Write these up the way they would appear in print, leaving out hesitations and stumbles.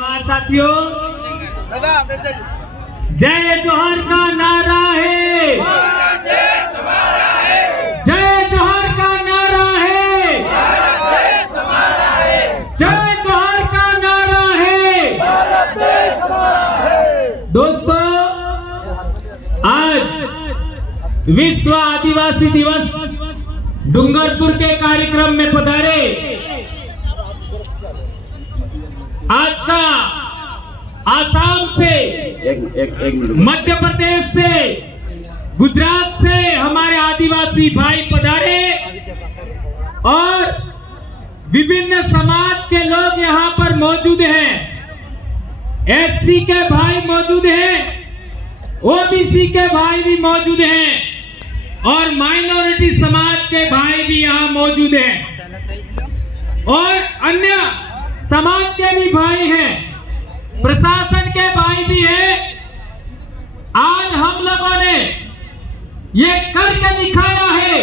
साथियों, जय जोहर का नारा है, जय जोहर का नारा है, जय जोहर का नारा है। दोस्तों, आज विश्व आदिवासी दिवस डूंगरपुर के कार्यक्रम में पधारे आज का आसाम से, मध्य प्रदेश से, गुजरात से हमारे आदिवासी भाई पधारे और विभिन्न समाज के लोग यहाँ पर मौजूद हैं। एससी के भाई मौजूद हैं, ओबीसी के भाई भी मौजूद हैं और माइनॉरिटी समाज के भाई भी यहाँ मौजूद हैं और अन्य समाज के भी भाई हैं, प्रशासन के भाई भी हैं। आज हम लोगों ने ये करके दिखाया है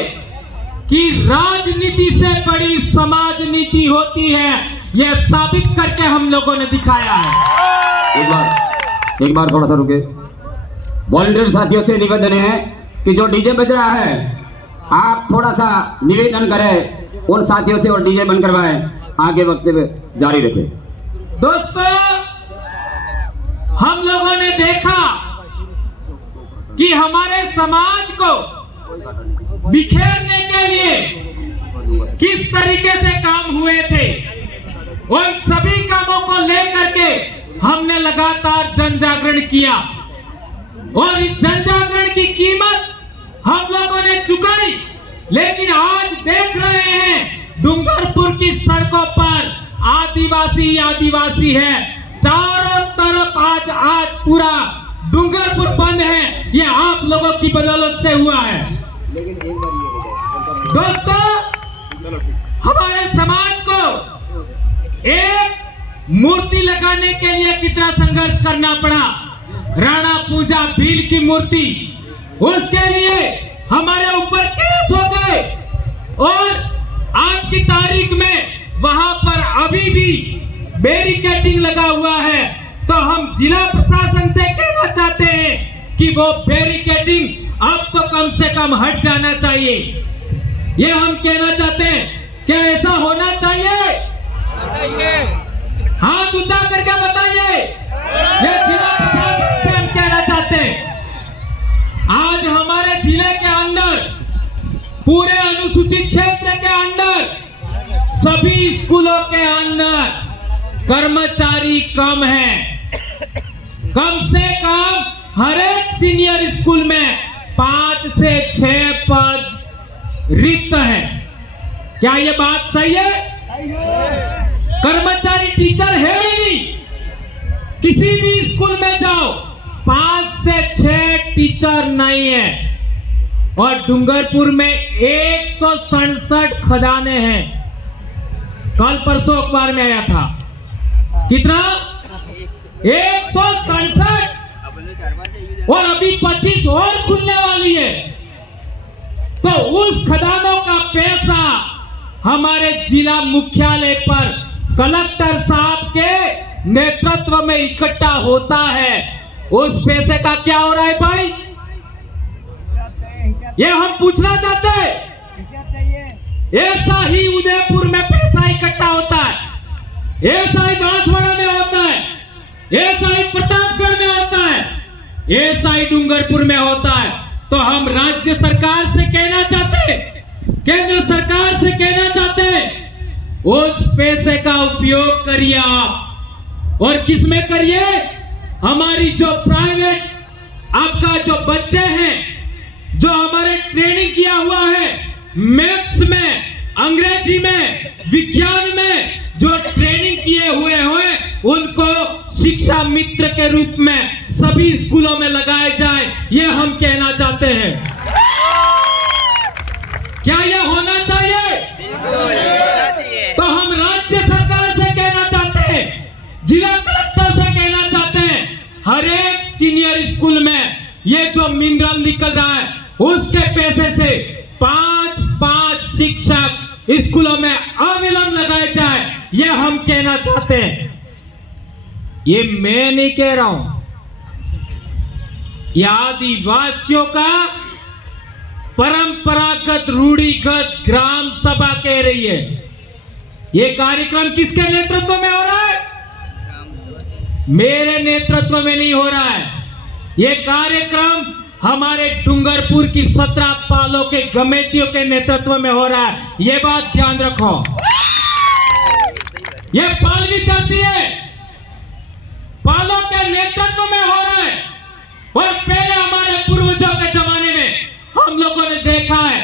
कि राजनीति से बड़ी समाज नीति होती है, ये साबित करके हम लोगों ने दिखाया है। एक बार थोड़ा सा रुके। वॉलंटियर साथियों से निवेदन है कि जो डीजे बज रहा है, आप थोड़ा सा निवेदन करें उन साथियों से और डीजे बंद करवाएं, आगे वक्तव्य जारी रखें। दोस्तों, हम लोगों ने देखा कि हमारे समाज को बिखेरने के लिए किस तरीके से काम हुए थे। उन सभी कामों को लेकर के हमने लगातार जन जागरण किया और इस जन जागरण की कीमत हम लोगों ने चुकाई। लेकिन आज देख रहे हैं डूंगरपुर की सड़कों पर आदिवासी है, चारों तरफ आज पूरा डूंगरपुर बंद है। ये आप लोगों की बदौलत से हुआ है। दोस्तों, हमारे समाज को एक मूर्ति लगाने के लिए कितना संघर्ष करना पड़ा। राणा पूजा भील की मूर्ति, उसके लिए हमारे ऊपर केस हो गए और आज की तारीख में वहां पर अभी भी बैरिकेडिंग लगा हुआ है। तो हम जिला प्रशासन से कहना चाहते हैं कि वो बैरिकेडिंग अब तो कम से कम हट जाना चाहिए। ये हम कहना चाहते हैं कि ऐसा होना चाहिए। हाथ ऊंचा करके बताइए, ये जिला प्रशासन से हम कहना चाहते हैं। आज हमारे जिले के अंदर, पूरे अनुसूचित क्षेत्र के अंदर, सभी स्कूलों के अंदर कर्मचारी कम है। कम से कम हर एक सीनियर स्कूल में 5 से 6 पद रिक्त हैं। क्या ये बात सही है? कर्मचारी टीचर है ही नहीं। किसी भी स्कूल में जाओ, 5 से 6 टीचर नहीं है। और डूंगरपुर में 167 खदाने हैं। कल परसों अखबार में आया था, कितना? 167 और अभी 25 और खुलने वाली है। तो उस खदानों का पैसा हमारे जिला मुख्यालय पर कलेक्टर साहब के नेतृत्व में इकट्ठा होता है। उस पैसे का क्या हो रहा है भाई? ये हम पूछना चाहते हैं। ऐसा ही उदयपुर में पैसा इकट्ठा होता है, ऐसा ही बांसवाड़ा में होता है, ऐसा ही प्रतापगढ़ में होता है, ऐसा ही डूंगरपुर में होता है। तो हम राज्य सरकार से कहना चाहते हैं, केंद्र सरकार से कहना चाहते हैं, उस पैसे का उपयोग करिए आप। और किस में करिए? हमारी जो प्राइवेट आपका जो बच्चे हैं, जो हमारे ट्रेनिंग किया हुआ है, मैथ्स में, अंग्रेजी में, विज्ञान में जो ट्रेनिंग किए हुए उनको शिक्षा मित्र के रूप में सभी स्कूलों में लगाए जाए, ये हम कहना चाहते हैं। क्या ये होना चाहिए? तो हम राज्य सरकार से कहना चाहते हैं, जिला कलेक्टर से कहना चाहते हैं, हर एक सीनियर स्कूल में ये जो मिनरल निकल रहा है, उसके पैसे से 5 शिक्षक स्कूलों में अविलंब लगाए जाए, ये हम कहना चाहते हैं। ये मैं नहीं कह रहा हूं, ये आदिवासियों का परंपरागत रूढ़िगत ग्राम सभा कह रही है। ये कार्यक्रम किसके नेतृत्व में हो रहा है? मेरे नेतृत्व में नहीं हो रहा है। ये कार्यक्रम हमारे डूंगरपुर की 17 पालों के कमेटियों के नेतृत्व में हो रहा है। ये बात ध्यान रखो। ये पालवी धरती है, पालों के नेतृत्व में हो रहा है। और पहले हमारे पूर्वजों के जमाने में हम लोगों ने देखा है,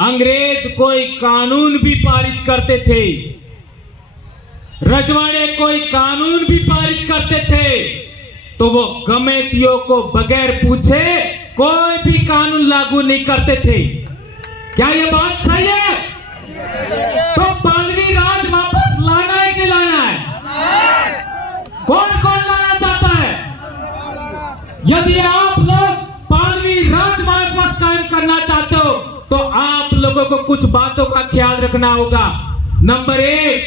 अंग्रेज कोई कानून भी पारित करते थे, रजवाड़े कोई कानून भी पारित करते थे, तो वो कमेटियों को बगैर पूछे कोई भी कानून लागू नहीं करते थे। क्या ये बात सही है? तो पालवी राज वापस लाना है कि लाना है? कौन कौन लाना चाहता है? यदि आप लोग पालवी राज वापस कायम करना चाहते हो तो आप लोगों को कुछ बातों का ख्याल रखना होगा। नंबर 1,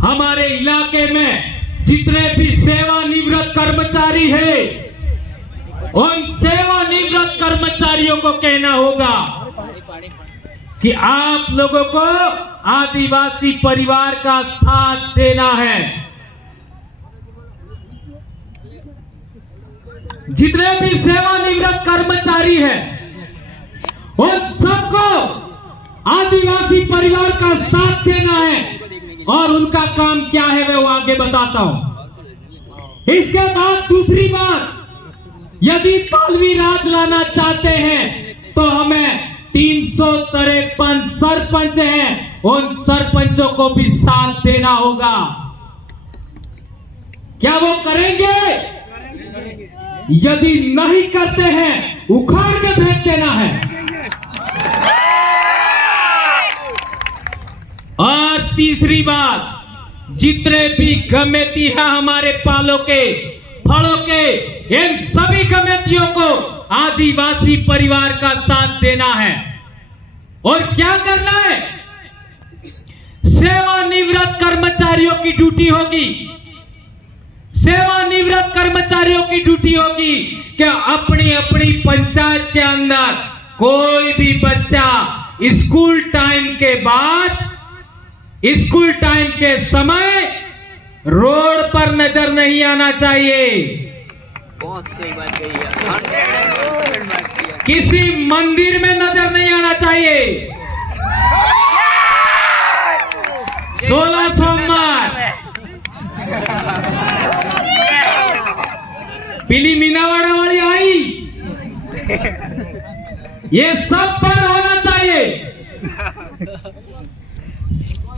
हमारे इलाके में जितने भी सेवानिवृत्त कर्मचारी हैं, उन सेवानिवृत्त कर्मचारियों को कहना होगा कि आप लोगों को आदिवासी परिवार का साथ देना है। जितने भी सेवानिवृत्त कर्मचारी हैं, उन सबको आदिवासी परिवार का साथ देना है। और उनका काम क्या है मैं वो आगे बताता हूं। इसके बाद दूसरी बात, यदि पालवी राज लाना चाहते हैं तो हमें 353 सरपंच हैं, उन सरपंचों को भी साथ देना होगा। क्या वो करेंगे? यदि नहीं करते हैं, उखाड़ के फेंक देना है। और तीसरी बात, जितने भी कमेटी है हमारे पालों के फलों के, इन सभी कमेटियों को आदिवासी परिवार का साथ देना है। और क्या करना है? सेवानिवृत्त कर्मचारियों की ड्यूटी होगी, सेवानिवृत्त कर्मचारियों की ड्यूटी होगी कि अपनी अपनी पंचायत के अंदर कोई भी बच्चा स्कूल टाइम के बाद, स्कूल टाइम के समय रोड पर नजर नहीं आना चाहिए। बहुत सही बात कही है। किसी मंदिर में नजर नहीं आना चाहिए। 16 सोमवार पीली मीनावाड़ा वाली आई, ये सब पर होना चाहिए।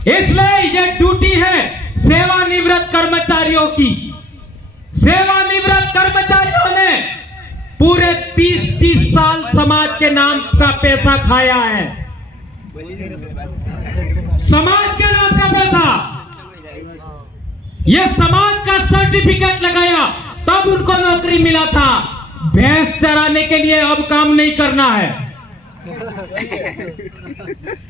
इसलिए ये ड्यूटी है सेवानिवृत्त कर्मचारियों की। सेवानिवृत्त कर्मचारियों ने पूरे 30 साल समाज के नाम का पैसा खाया है, समाज के नाम का पैसा। ये समाज का सर्टिफिकेट लगाया तब उनको नौकरी मिला था। भैंस चराने के लिए अब काम नहीं करना है।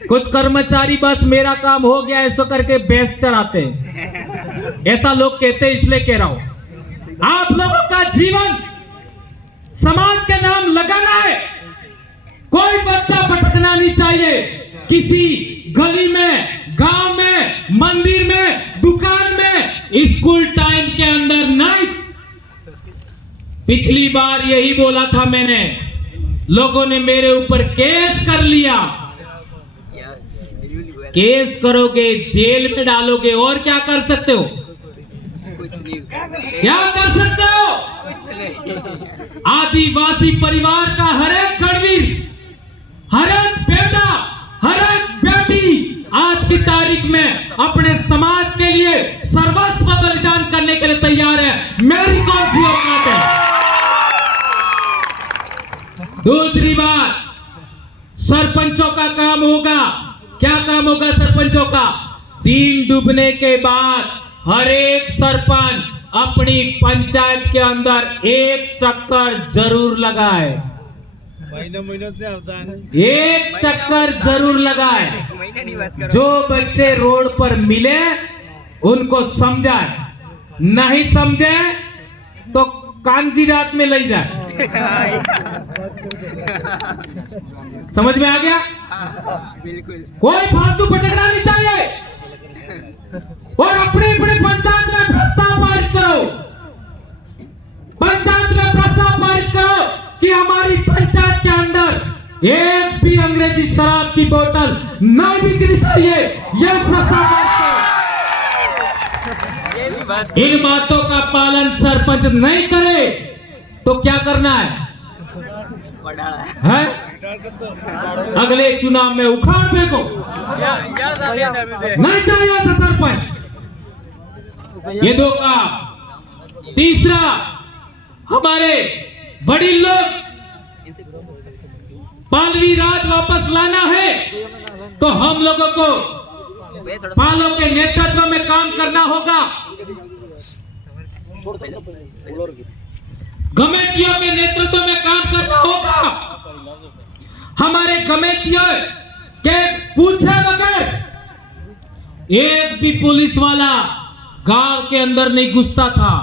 कुछ कर्मचारी बस मेरा काम हो गया ऐसा करके भैंस चराते हैं, ऐसा लोग कहते हैं, इसलिए कह रहा हूं आप लोगों का जीवन समाज के नाम लगाना है। कोई बच्चा भटकना नहीं चाहिए, किसी गली में, गांव में, मंदिर में, दुकान में, स्कूल टाइम के अंदर नहीं। पिछली बार यही बोला था मैंने, लोगों ने मेरे ऊपर केस कर लिया। केस करोगे, जेल में डालोगे, और क्या कर सकते हो? कुछ नहीं क्या कर सकते हो? कुछ नहीं। आदिवासी परिवार का हर एक गणवीर, हर एक बेटा, हर एक बेटी आज की तारीख में अपने समाज के लिए सर्वस्व बलिदान करने के लिए तैयार है। मेरी कौन सी औकात है? दूसरी बात, सरपंचों का काम होगा। क्या काम होगा सरपंचों का? दिन डूबने के बाद हर एक सरपंच अपनी पंचायत के अंदर एक चक्कर जरूर लगाए, एक चक्कर जरूर लगाए। जो बच्चे रोड पर मिले उनको समझाए, नहीं समझे तो कांजी रात में ले जाए। समझ में आ गया? बिल्कुल। कोई फालतू भटकना नहीं चाहिए और अपनी अपनी पंचायत में प्रस्ताव पारित करो, पंचायत में प्रस्ताव पारित करो कि हमारी पंचायत के अंदर एक भी अंग्रेजी शराब की बोतल नहीं बिकनी चाहिए। यह प्रस्ताव पारित करो। ये भी बात इन बातों का पालन सरपंच नहीं करे तो क्या करना बड़ा है? अगले चुनाव में उखाड़ फेंको। नहीं चाहिए ऐसा सरपंच। ये दो का। तीसरा, हमारे बड़ी लोग पालवी राज वापस लाना है तो हम लोगों को पालों के नेतृत्व में काम करना होगा, कमेटियों के नेतृत्व में काम करना होगा। हमारे कमेटियों के पूछे बगैर एक भी पुलिस वाला गांव के अंदर नहीं घुसता था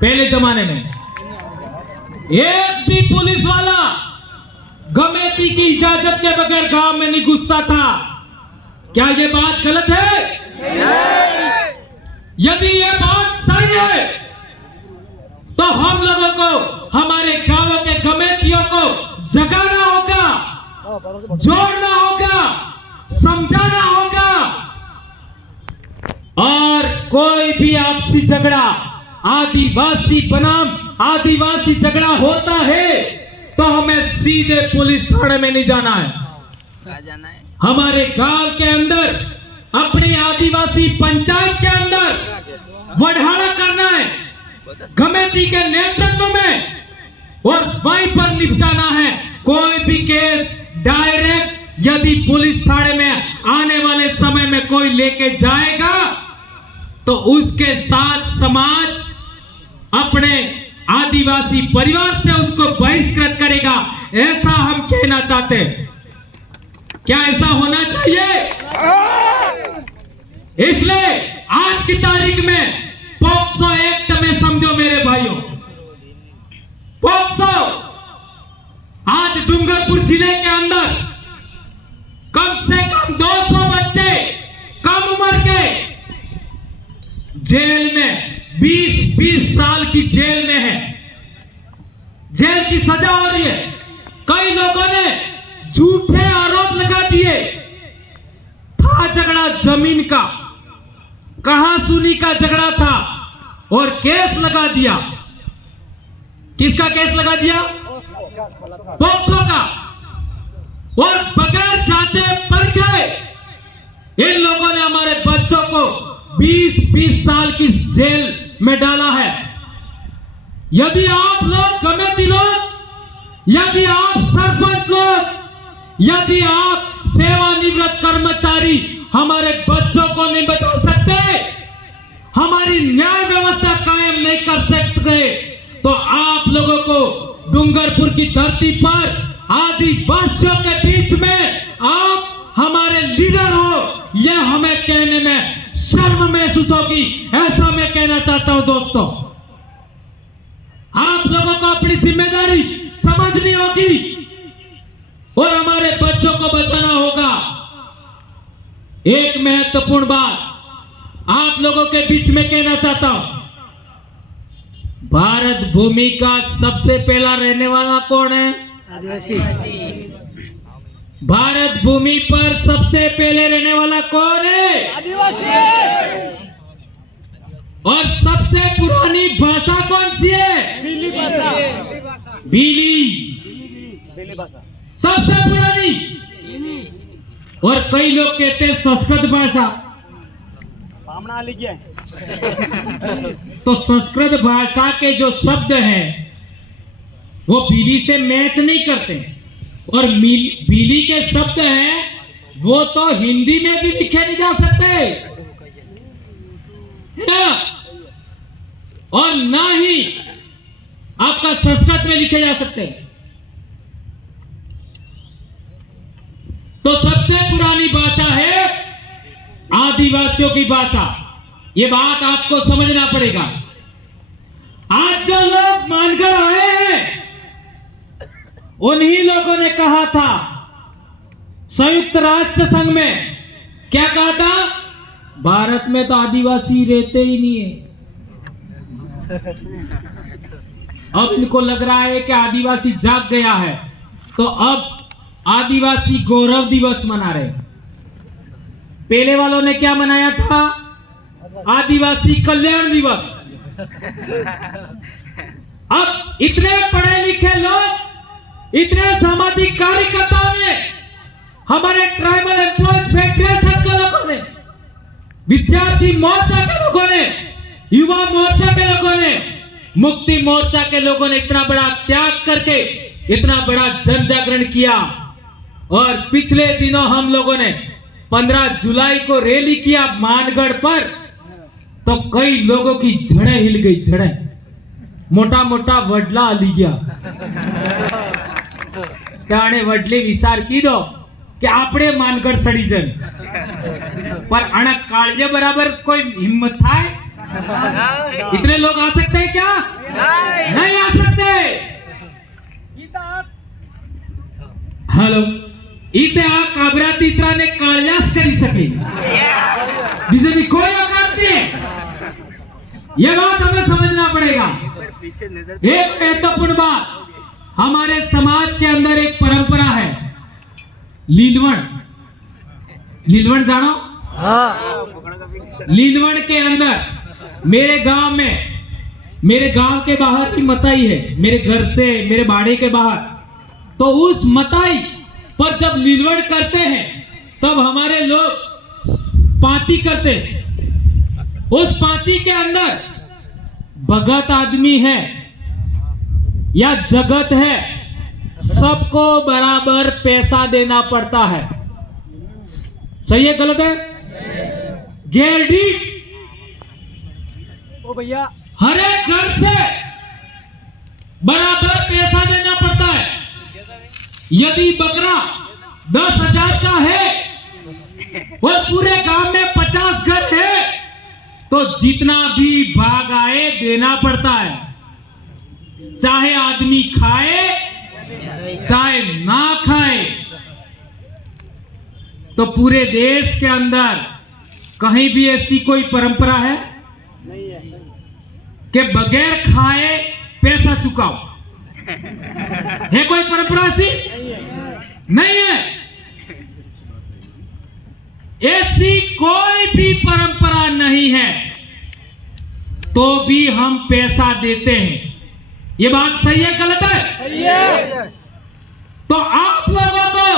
पहले जमाने में। एक भी पुलिस वाला कमेटी की इजाजत के बगैर गांव में नहीं घुसता था। क्या ये बात गलत है? यदि ये बात सही है तो हम लोगों को हमारे गांवों के कमेटियों को जगाना होगा, जोड़ना होगा, समझाना होगा। और कोई भी आपसी झगड़ा आदिवासी बनाम आदिवासी झगड़ा होता है तो हमें सीधे पुलिस थाने में नहीं जाना है। कहाँ जाना है? हमारे गांव के अंदर अपनी आदिवासी पंचायत के अंदर बढ़ावा करना है कमेटी के नेतृत्व में और वहीं पर निपटाना है। कोई भी केस डायरेक्ट यदि पुलिस थाने में आने वाले समय में कोई लेके जाएगा तो उसके साथ समाज अपने आदिवासी परिवार से उसको बहिष्कृत करेगा। ऐसा हम कहना चाहते हैं। क्या ऐसा होना चाहिए? इसलिए आज की तारीख में पॉक्सो एक्ट में समझो मेरे भाइयों, पॉक्सो आज डूंगरपुर जिले के अंदर कम से कम 200 बच्चे कम उम्र के जेल में 20-20 साल की जेल में है, जेल की सजा हो रही है। कई लोगों ने झूठे आरोप लगा दिए। था झगड़ा जमीन का, कहां सुनी का झगड़ा था और केस लगा दिया। किसका केस लगा दिया? पॉक्सो का। और बगैर जांचे परखे इन लोगों ने हमारे बच्चों को 20-20 साल की जेल में डाला है। यदि आप लोग कमेटी लोग, यदि आप सरपंच लोग, यदि आप सेवानिवृत्त कर्मचारी हमारे बच्चों को नहीं बचा सकते, हमारी न्याय व्यवस्था कायम नहीं कर सकते, तो आप लोगों को डूंगरपुर की धरती पर आदिवासियों के बीच में आप हमारे लीडर हो, यह हमें कहने में शर्म महसूस होगी। ऐसा मैं कहना चाहता हूं दोस्तों। आप लोगों को अपनी जिम्मेदारी समझनी होगी और हमारे बच्चों को बचाना होगा। एक महत्वपूर्ण बात आप लोगों के बीच में कहना चाहता हूं। भारत भूमि का सबसे पहला रहने वाला कौन है? आदिवासी। भारत भूमि पर सबसे पहले रहने वाला कौन है? आदिवासी। और सबसे पुरानी भाषा कौन सी है? भीली भाषा। भीली भाषा सबसे पुरानी। और कई लोग कहते हैं संस्कृत भाषा। तो संस्कृत भाषा के जो शब्द हैं वो भीली से मैच नहीं करते, और भीली के शब्द हैं वो तो हिंदी में भी लिखे नहीं जा सकते, है ना? और ना ही आपका संस्कृत में लिखे जा सकते। तो सबसे पुरानी भाषा है आदिवासियों की भाषा। ये बात आपको समझना पड़ेगा। आज जो लोग मानकर आए हैं उन्हीं लोगों ने कहा था संयुक्त राष्ट्र संघ में, क्या कहा था? भारत में तो आदिवासी रहते ही नहीं है। अब इनको लग रहा है कि आदिवासी जाग गया है, तो अब आदिवासी गौरव दिवस मना रहे हैं। पहले वालों ने क्या मनाया था? आदिवासी कल्याण दिवस। अब इतने पढ़े लिखे लोग, इतने सामाजिक कार्यकर्ताओं ने, हमारे ट्राइबल एम्प्लॉयज फेडरेशन के लोगों ने, विद्यार्थी मोर्चा के लोगों ने, युवा मोर्चा के लोगों ने, मुक्ति मोर्चा के लोगों ने इतना बड़ा त्याग करके इतना बड़ा जन जागरण किया। और पिछले दिनों हम लोगों ने 15 जुलाई को रैली किया मानगढ़ पर, तो कई लोगों की जड़ें हिल गई, जड़ें, मोटा मोटा वडला हली गया। त्याने वडले विचार कीधो कि आपणे मानगढ़ सड़ी जाए, पर आना काळजे बराबर कोई हिम्मत था? इतने लोग आ सकते हैं क्या? नहीं आ सकते। हेलो, इथे आ काबराती इतराने काळजास करी सके, बीजे कोई औकात नहीं है। ये बात हमें समझना पड़ेगा। एक महत्वपूर्ण बात, हमारे समाज के अंदर एक परंपरा है, लीलवण। लीलवण जानो? लीलवण के अंदर मेरे गांव में, मेरे गांव के बाहर ही मताई है, मेरे घर से, मेरे बाड़े के बाहर। तो उस मताई पर जब लीलवण करते हैं तब हमारे लोग पाती करते हैं। उस पाती के अंदर भगत आदमी है या जगत है, सबको बराबर पैसा देना पड़ता है। सही है गलत है? गेरडी ओ भैया, हर एक घर से बराबर पैसा देना पड़ता है। यदि बकरा 10,000 का है और पूरे गांव में 50 घर है, तो जितना भी भाग आए देना पड़ता है, चाहे आदमी खाए चाहे ना खाए। तो पूरे देश के अंदर कहीं भी ऐसी कोई परंपरा है कि बगैर खाए पैसा चुकाओ? है कोई परंपरा ऐसी? नहीं है। ऐसी कोई भी परंपरा नहीं है, तो भी हम पैसा देते हैं। ये बात सही है गलत है? सही है। तो आप लोगों को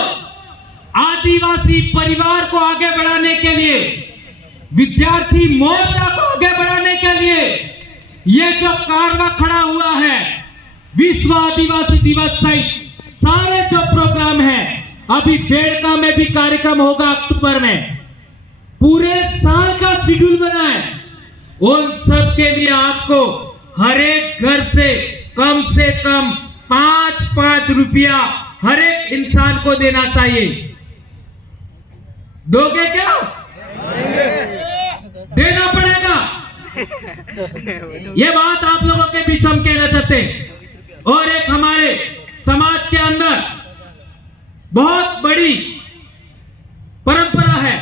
आदिवासी परिवार को आगे बढ़ाने के लिए, विद्यार्थी मोर्चा को आगे बढ़ाने के लिए ये जो कारवा खड़ा हुआ है, विश्व आदिवासी दिवस सहित सारे जो प्रोग्राम है, अभी बेड़का में भी कार्यक्रम होगा अक्टूबर में, पूरे साल का शेड्यूल बना है। उन सब के लिए आपको हर एक घर से कम 5-5 रुपया हर एक इंसान को देना चाहिए। दोगे क्या? देना पड़ेगा। ये बात आप लोगों के बीच हम कहना चाहते हैं। और एक हमारे समाज के अंदर बहुत बड़ी परंपरा है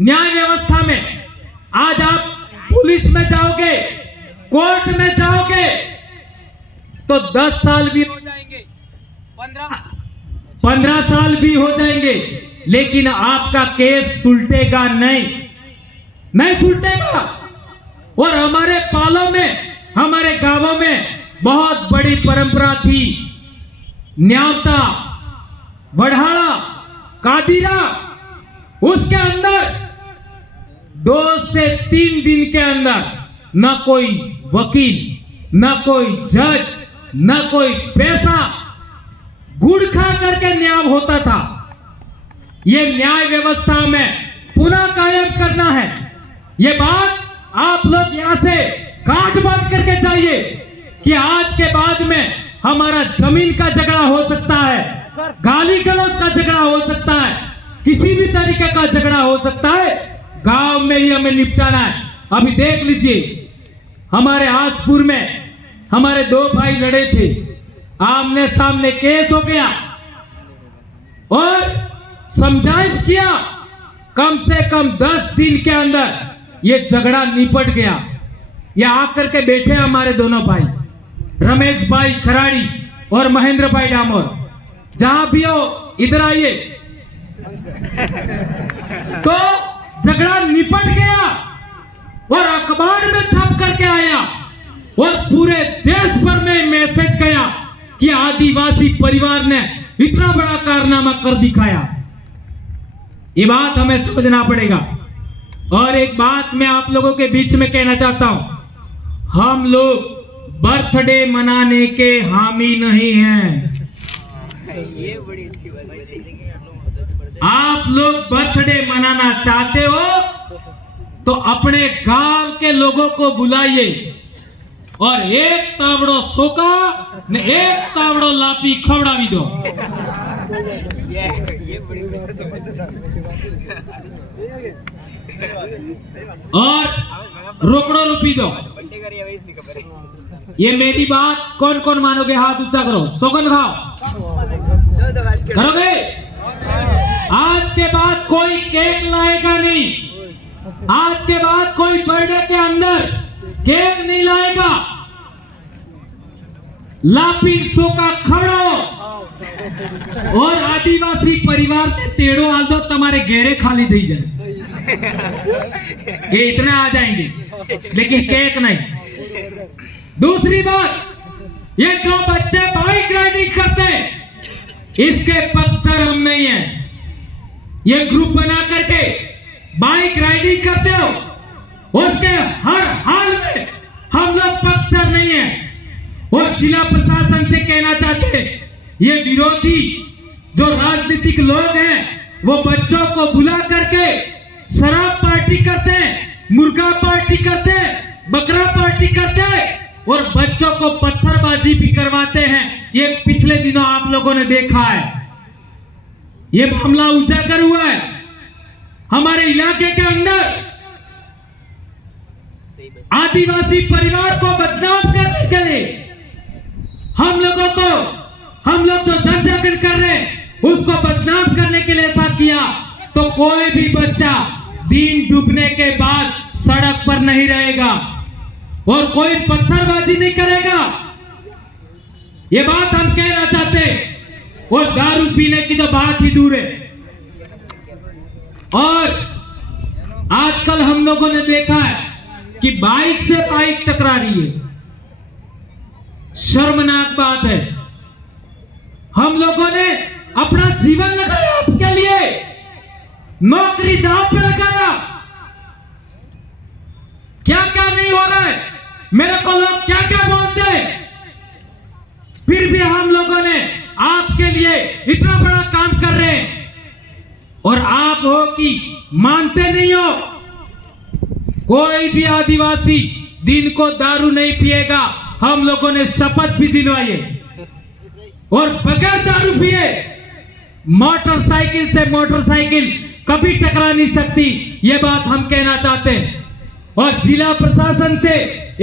न्याय व्यवस्था में। आज आप पुलिस में जाओगे, कोर्ट में जाओगे तो 10 साल भी हो जाएंगे, 15 साल भी हो जाएंगे, लेकिन आपका केस सुलटेगा नहीं सुलटेगा। और हमारे पालों में, हमारे गांवों में बहुत बड़ी परंपरा थी, न्यावता, बढ़ाड़ा, कादिरा। उसके अंदर 2 से 3 दिन के अंदर न कोई वकील, न कोई जज, न कोई पैसा, गुड़ खा करके न्याय होता था। ये न्याय व्यवस्था में पुनः कायम करना है। ये बात आप लोग यहां से गांठ बांध करके जाइए कि आज के बाद में हमारा जमीन का झगड़ा हो सकता है, गाली गलौज का झगड़ा हो सकता है, किसी भी तरीके का झगड़ा हो सकता है, गांव में ही हमें निपटाना है। अभी देख लीजिए, हमारे आसपुर में हमारे दो भाई लड़े थे, आमने सामने केस हो गया और समझाइश किया, कम से कम 10 दिन के अंदर ये झगड़ा निपट गया। ये आकर के बैठे हमारे दोनों भाई, रमेश भाई खराड़ी और महेंद्र भाई डामोर। जहां भी हो इधर आइए। तो झगड़ा निपट गया और अखबार में छप करके आया और पूरे देश भर में मैसेज गया कि आदिवासी परिवार ने इतना बड़ा कारनामा कर दिखाया। ये बात हमें समझना पड़ेगा। और एक बात मैं आप लोगों के बीच में कहना चाहता हूं, हम लोग बर्थडे मनाने के हामी नहीं हैं। ये बड़ी अच्छी बात है। आप लोग बर्थडे मनाना चाहते हो तो अपने गांव के लोगों को बुलाइए और एक तावड़ो सोका ने एक तावड़ो लापी खवड़ावी दो। ये बड़ी और रोकड़ो रुपी दो। ये मेरी बात कौन कौन मानोगे? हाथ ऊंचा करो, सौगंध खाओ। करोगे? आज के बाद कोई केक लाएगा नहीं, आज के बाद कोई बर्थडे के अंदर केक नहीं लाएगा। लापी सोका खड़ो और आदिवासी परिवार ने तेड़ो आल दो, तुम्हारे घेरे खाली दी जाए। ये इतना आ जाएंगे, लेकिन केक नहीं। दूसरी बात, ये जो बच्चे बाइक राइडिंग करते हैं, इसके पक्षधर हम नहीं है। ये ग्रुप बना करके बाइक राइडिंग करते हो, उसके हर हाल में हम लोग पक्षधर नहीं है। और जिला प्रशासन से कहना चाहते हैं, ये विरोधी जो राजनीतिक लोग हैं, वो बच्चों को बुला करके शराब पार्टी करते हैं, मुर्गा पार्टी करते हैं, बकरा पार्टी करते हैं और बच्चों को पत्थरबाजी भी करवाते हैं। ये पिछले दिनों आप लोगों ने देखा है, ये मामला उजागर हुआ है हमारे इलाके के अंदर। आदिवासी परिवार को बदनाम करने के लिए हम लोग जो जनजागरण कर रहे हैं, उसको बदनाम करने के लिए ऐसा किया। तो कोई भी बच्चा दिन डूबने के बाद सड़क पर नहीं रहेगा और कोई पत्थरबाजी नहीं करेगा। ये बात हम कहना चाहते हैं। और दारू पीने की तो बात ही दूर है। और आजकल हम लोगों ने देखा है कि बाइक से बाइक टकरा रही है, शर्मनाक बात है। हम लोगों ने अपना जीवन लगाया आपके लिए, नौकरी दांव पे लगाया, क्या क्या नहीं हो रहा है, मेरे को लोग क्या क्या बोलते हैं, फिर भी हम लोगों ने आपके लिए इतना बड़ा काम कर रहे हैं और आप हो कि मानते नहीं हो। कोई भी आदिवासी दिन को दारू नहीं पिएगा, हम लोगों ने शपथ भी दिलवाई है। और बगैर दारू पिए मोटरसाइकिल से मोटरसाइकिल कभी टकरा नहीं सकती, ये बात हम कहना चाहते हैं। और जिला प्रशासन से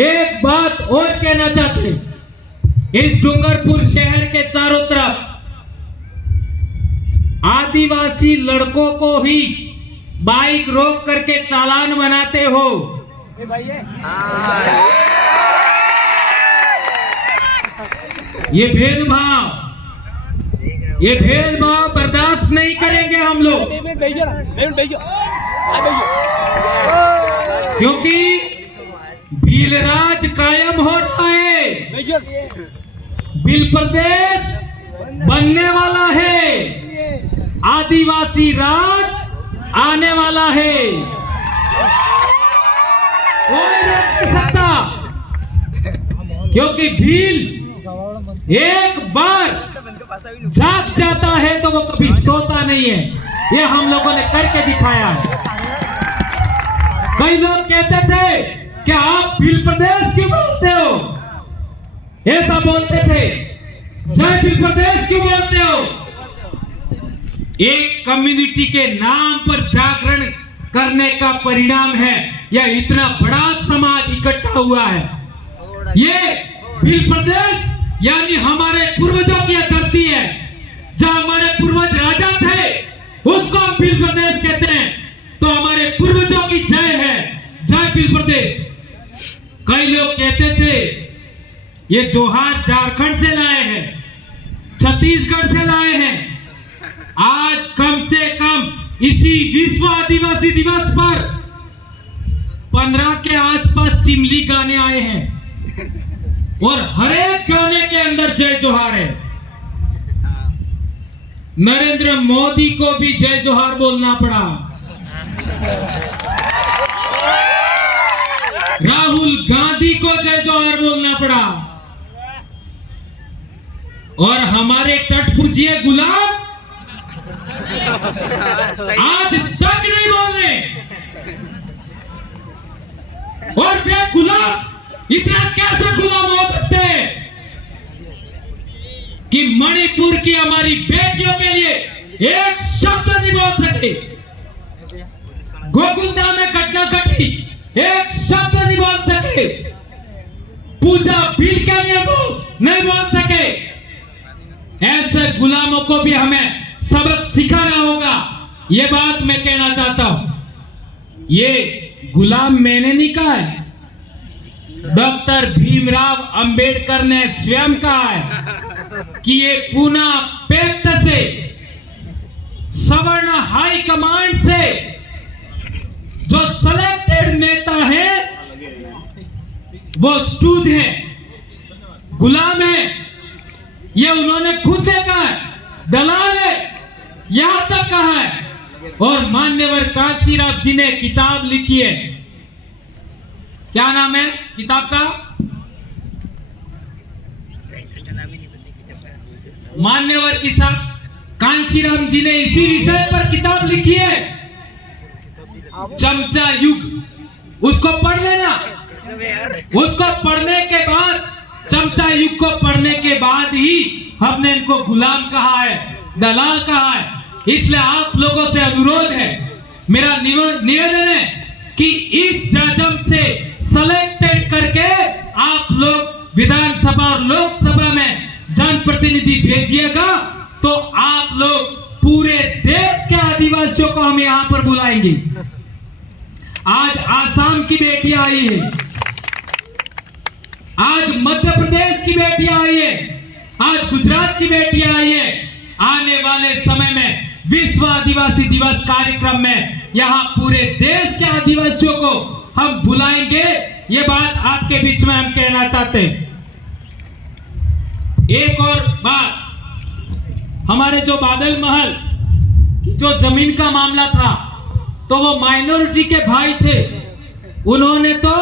एक बात और कहना चाहते हैं, इस डूंगरपुर शहर के चारों तरफ आदिवासी लड़कों को ही बाइक रोक करके चालान बनाते हो। ये भेदभाव बर्दाश्त नहीं करेंगे हम लोग, क्योंकि भीलराज कायम हो रहा है, भील प्रदेश बनने वाला है, आदिवासी राज आने वाला है। कोई रोक नहीं सकता, क्योंकि भील एक बार जाग जाता है तो वो कभी सोता नहीं है। ये हम लोगों ने करके दिखाया है। कई लोग कहते थे कि आप भील प्रदेश क्यों बोलते हो, ऐसा बोलते थे, जय भील प्रदेश क्यों बोलते हो। एक कम्युनिटी के नाम पर जागरण करने का परिणाम है यह इतना बड़ा समाज इकट्ठा हुआ है। ये भील प्रदेश यानी हमारे पूर्वजों की धरती है। जहां हमारे पूर्वज राजा थे उसको हम भील प्रदेश कहते हैं। तो हमारे पूर्वजों की जय है, जय भील प्रदेश। कई लोग कहते थे ये जोहार झारखंड से लाए हैं, छत्तीसगढ़ से लाए हैं। आज कम से कम इसी विश्व आदिवासी दिवस पर 15 के आसपास टिमली गाने आए हैं और हर एक गाने के अंदर जय जोहार है। नरेंद्र मोदी को भी जय जोहार बोलना पड़ा, राहुल गांधी को जय जोहार बोलना पड़ा और हमारे कठपुरजिए गुलाम आज तक नहीं बोल रहे। और वे गुलाम इतना कैसे गुलाम हो सकते हैं कि मणिपुर की हमारी बेटियों के लिए एक शब्द नहीं बोल सके। गोकुलधाम में घटना घटी, एक शब्द नहीं बोल सके। पूजा भील के लिए नहीं बोल सके। ऐसे गुलामों को भी हमें सबक सिखाना होगा। ये बात मैं कहना चाहता हूं। ये गुलाम मैंने नहीं कहा है, डॉक्टर भीमराव अंबेडकर ने स्वयं कहा है कि ये पूना पैक्ट से, सवर्ण हाई कमांड से जो सेलेक्टेड नेता है वो स्टूज है, गुलाम है। ये उन्होंने खुद देखा है, दलाल है, यहां तक कहा है। और मान्यवर कांशीराम जी ने किताब लिखी है, क्या नाम है किताब का? मान्यवर किसान कांशीराम जी ने इसी विषय पर किताब लिखी है, चमचा युग। उसको पढ़ लेना। उसको पढ़ने के बाद, चमचा युग को पढ़ने के बाद ही हमने इनको गुलाम कहा है, दलाल कहा है। इसलिए आप लोगों से अनुरोध है, मेरा निवेदन है कि इस जजम से सेलेक्टेड करके आप लोग विधानसभा और लोकसभा में जनप्रतिनिधि भेजिएगा तो आप लोग पूरे देश के आदिवासियों को हम यहां पर बुलाएंगे। आज आसाम की बेटियां आई है, आज मध्य प्रदेश की बेटियां आई है, आज गुजरात की बेटियां आई है। आने वाले समय में विश्व आदिवासी दिवस कार्यक्रम में यहां पूरे देश के आदिवासियों को हम बुलाएंगे। ये बात आपके बीच में हम कहना चाहते हैं। एक और बात, हमारे जो बादल महल की जो जमीन का मामला था, तो वो माइनॉरिटी के भाई थे, उन्होंने तो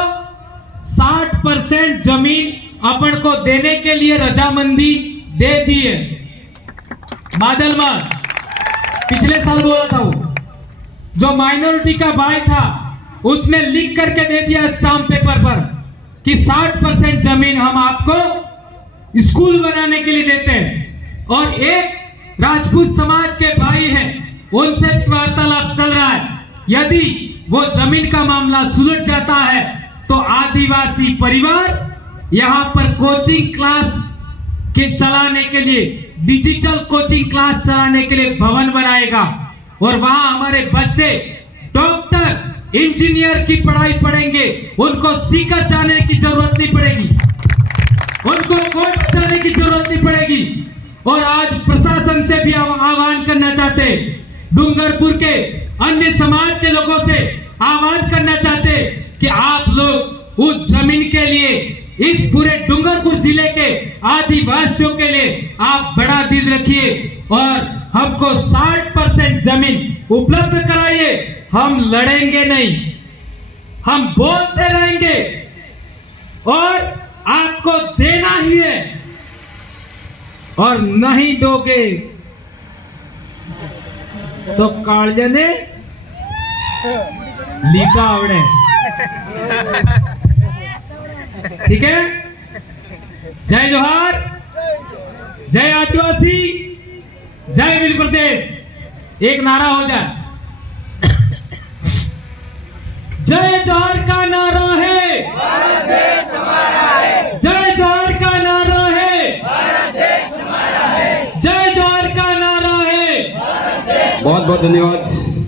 60% जमीन अपन को देने के लिए रजामंदी दे दी है। बादल महल पिछले साल बोला था, वो जो माइनॉरिटी का भाई था उसने लिख करके दे दिया स्टाम्प पेपर पर कि 60% जमीन हम आपको स्कूल बनाने के लिए देते हैं। और एक राजपूत समाज के भाई हैं, उनसे वार्तालाप चल रहा है। यदि वो जमीन का मामला सुलझ जाता है तो आदिवासी परिवार यहां पर कोचिंग क्लास के चलाने के लिए, डिजिटल कोचिंग क्लास चलाने के लिए भवन बनाएगा और वहां हमारे बच्चे डॉक्टर, इंजीनियर की पढ़ाई पढ़ेंगे। उनको सीकर जाने की जरूरत नहीं पड़ेगी, उनको कोर्ट जाने की जरूरत नहीं पड़ेगी। और आज प्रशासन से भी आह्वान करना चाहते, डूंगरपुर के अन्य समाज के लोगों से आह्वान करना चाहते कि आप लोग उस जमीन के लिए, इस पूरे डूंगरपुर जिले के आदिवासियों के लिए आप बड़ा दिल रखिए और हमको 60% जमीन उपलब्ध कराइए। हम लड़ेंगे नहीं, हम बोलते रहेंगे और आपको देना ही है। और नहीं दोगे तो काळजाने लिखा आवड़े। ठीक है? जय जोहार, जय आदिवासी, जय भील प्रदेश। एक नारा हो जाए। जय जोहर का नारा है, जय जोहर का नारा है, जय जोहर का नारा है। बहुत बहुत धन्यवाद।